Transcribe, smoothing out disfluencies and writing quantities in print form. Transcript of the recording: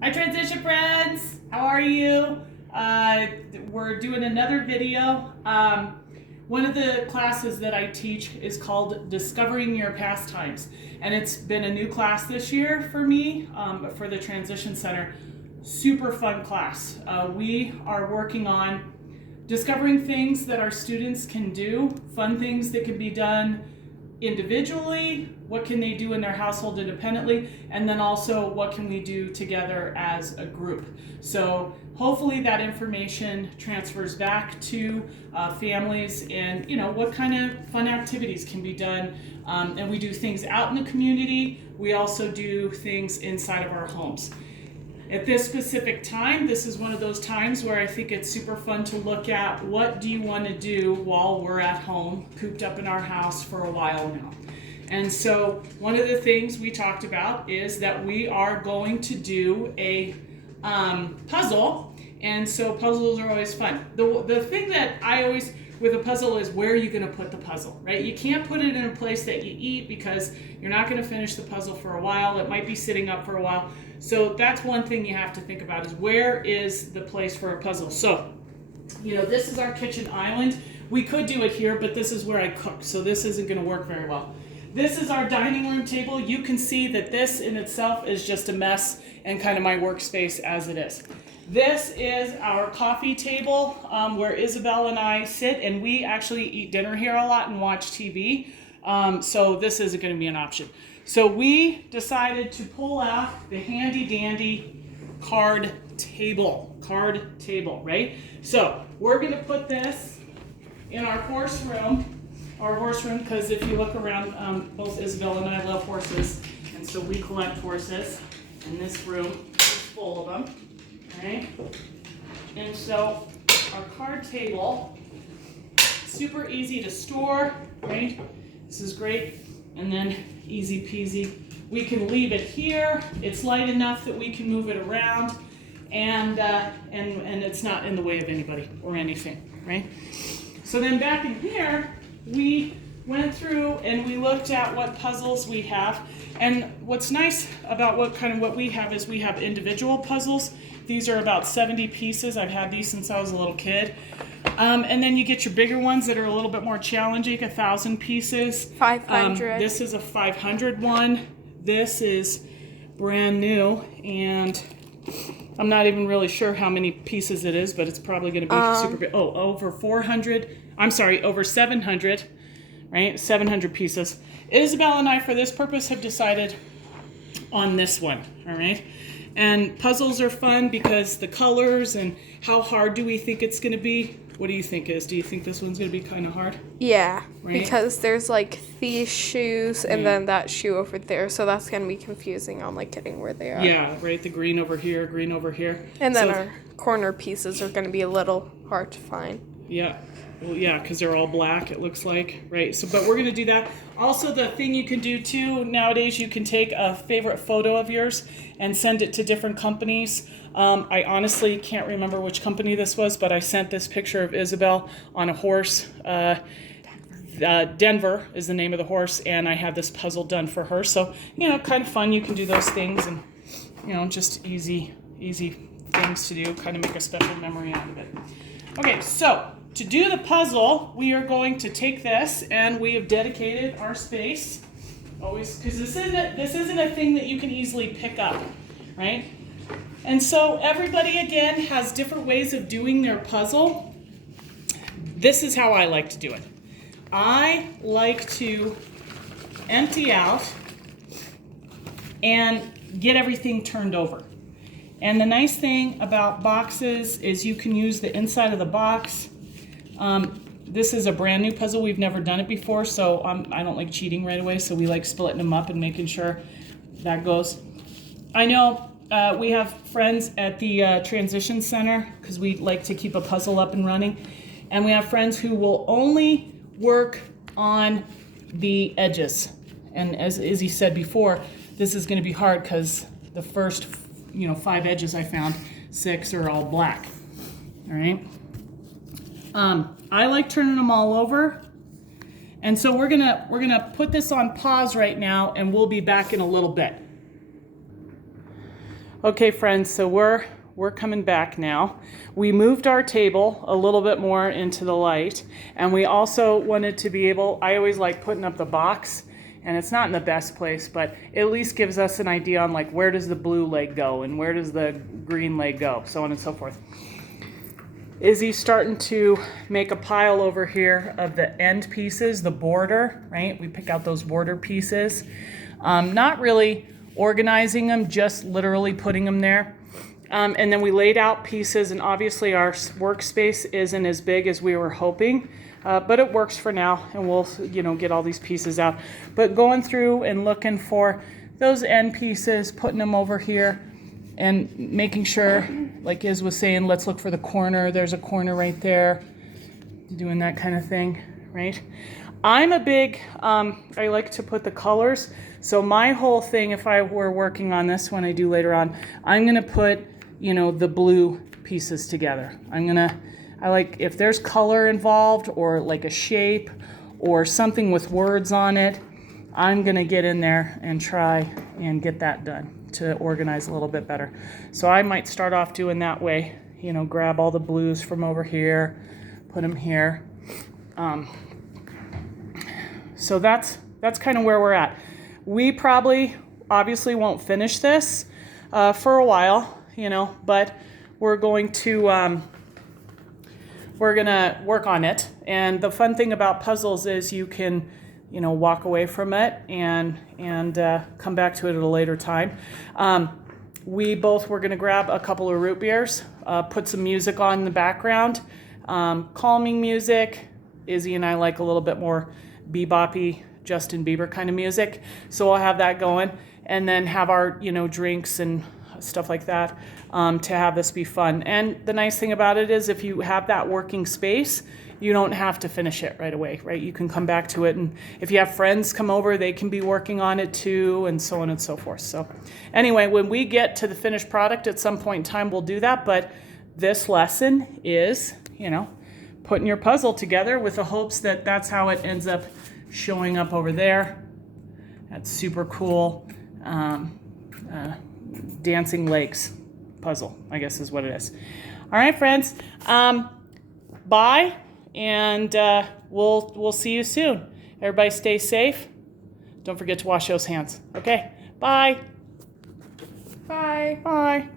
Hi Transition friends, how are you? We're doing another video. One of the classes that I teach is called Discovering Your Pastimes, and it's been a new class this year for me, for the Transition Center. Super fun class. We are working on discovering things that our students can do, fun things that can be done individually, what can they do in their household independently, and then also what can we do together as a group. So hopefully that information transfers back to families, and what kind of fun activities can be done. And we do things out in the community. We also do things inside of our homes. At this specific time, this is one of those times where I think it's super fun to look at what do you want to do while we're at home, cooped up in our house for a while now. And so one of the things we talked about is that we are going to do a puzzle. And so puzzles are always fun. The thing that I always, with a puzzle, is where are you going to put the puzzle, right? You can't put it in a place that you eat because you're not going to finish the puzzle for a while. It might be sitting up for a while. So that's one thing you have to think about, is where is the place for a puzzle. So, this is our kitchen island. We could do it here, but this is where I cook, so this isn't going to work very well. This is our dining room table. You can see that this in itself is just a mess and kind of my workspace as it is. This is our coffee table where Isabel and I sit, and we actually eat dinner here a lot and watch TV. So this isn't going to be an option. So we decided to pull out the handy dandy card table, right? So we're going to put this in our horse room, because if you look around, both Isabel and I love horses, and so we collect horses, and this room is full of them. Right? And so our card table, super easy to store, right? This is great. And then easy peasy. We can leave it here. It's light enough that we can move it around, and it's not in the way of anybody or anything, right? So then back in here, we went through and we looked at what puzzles we have. And what's nice about what we have is we have individual puzzles. These are about 70 pieces. I've had these since I was a little kid. And then you get your bigger ones that are a little bit more challenging, 1,000 pieces. 500. This is a 500 one. This is brand new, and I'm not even really sure how many pieces it is, but it's probably going to be super big. Oh, over 700, right? 700 pieces. Isabel and I, for this purpose, have decided on this one, all right? And puzzles are fun because the colors and how hard do we think it's going to be? What do you think, Is? Do you think this one's going to be kind of hard? Yeah, right? Because there's like these shoes and then that shoe over there, so that's going to be confusing on like getting where they are. Yeah, right, the green over here. And then our corner pieces are going to be a little hard to find. Yeah. Well, yeah, because they're all black, it looks like, right? So, but we're going to do that. Also, the thing you can do, too, nowadays, you can take a favorite photo of yours and send it to different companies. I honestly can't remember which company this was, but I sent this picture of Isabel on a horse. Denver is the name of the horse, and I had this puzzle done for her. So, kind of fun. You can do those things, and, just easy things to do, kind of make a special memory out of it. Okay, so to do the puzzle, we are going to take this, and we have dedicated our space, always, because this isn't a thing that you can easily pick up, right? And so everybody, again, has different ways of doing their puzzle. This is how I like to do it. I like to empty out and get everything turned over. And the nice thing about boxes is you can use the inside of the box. This is a brand new puzzle. We've never done it before, so I don't like cheating right away, so we like splitting them up and making sure that goes. I know we have friends at the Transition Center, because we like to keep a puzzle up and running, and we have friends who will only work on the edges. And as Izzy said before, this is going to be hard because the first 5 edges I found, 6 are all black. All right. I like turning them all over, and so we're gonna put this on pause right now, and we'll be back in a little bit. Okay, friends, so we're coming back now. We moved our table a little bit more into the light, and we also wanted to be able, I always like putting up the box, and it's not in the best place, but it at least gives us an idea on like where does the blue leg go and where does the green leg go, so on and so forth. Izzy's starting to make a pile over here of the end pieces, the border, right? We pick out those border pieces. Not really organizing them, just literally putting them there. And then we laid out pieces, and obviously our workspace isn't as big as we were hoping, but it works for now, and we'll, get all these pieces out. But going through and looking for those end pieces, putting them over here, and making sure, like Iz was saying, let's look for the corner. There's a corner right there, doing that kind of thing, right? I'm a big, I like to put the colors. So my whole thing, if I were working on this when I do later on, I'm gonna put, the blue pieces together. I like, if there's color involved or like a shape or something with words on it, I'm gonna get in there and try and get that done to organize a little bit better. So I might start off doing that way, grab all the blues from over here, put them here. So that's kind of where we're at. We probably, obviously won't finish this for a while, but we're going to, we're gonna work on it. And the fun thing about puzzles is you can, walk away from it and come back to it at a later time. We both were gonna grab a couple of root beers, put some music on in the background, calming music. Izzy and I like a little bit more beboppy, Justin Bieber kind of music. So I'll have that going, and then have our, drinks and stuff like that, to have this be fun. And the nice thing about it is if you have that working space, you don't have to finish it right away, right? You can come back to it, and if you have friends come over, they can be working on it too, and so on and so forth. So anyway, when we get to the finished product at some point in time, we'll do that. But this lesson is, putting your puzzle together with the hopes that that's how it ends up showing up over there. That's super cool. Dancing Lakes puzzle, I guess is what it is. All right, friends. Bye, and we'll see you soon. Everybody stay safe. Don't forget to wash those hands. Okay, bye. Bye. Bye.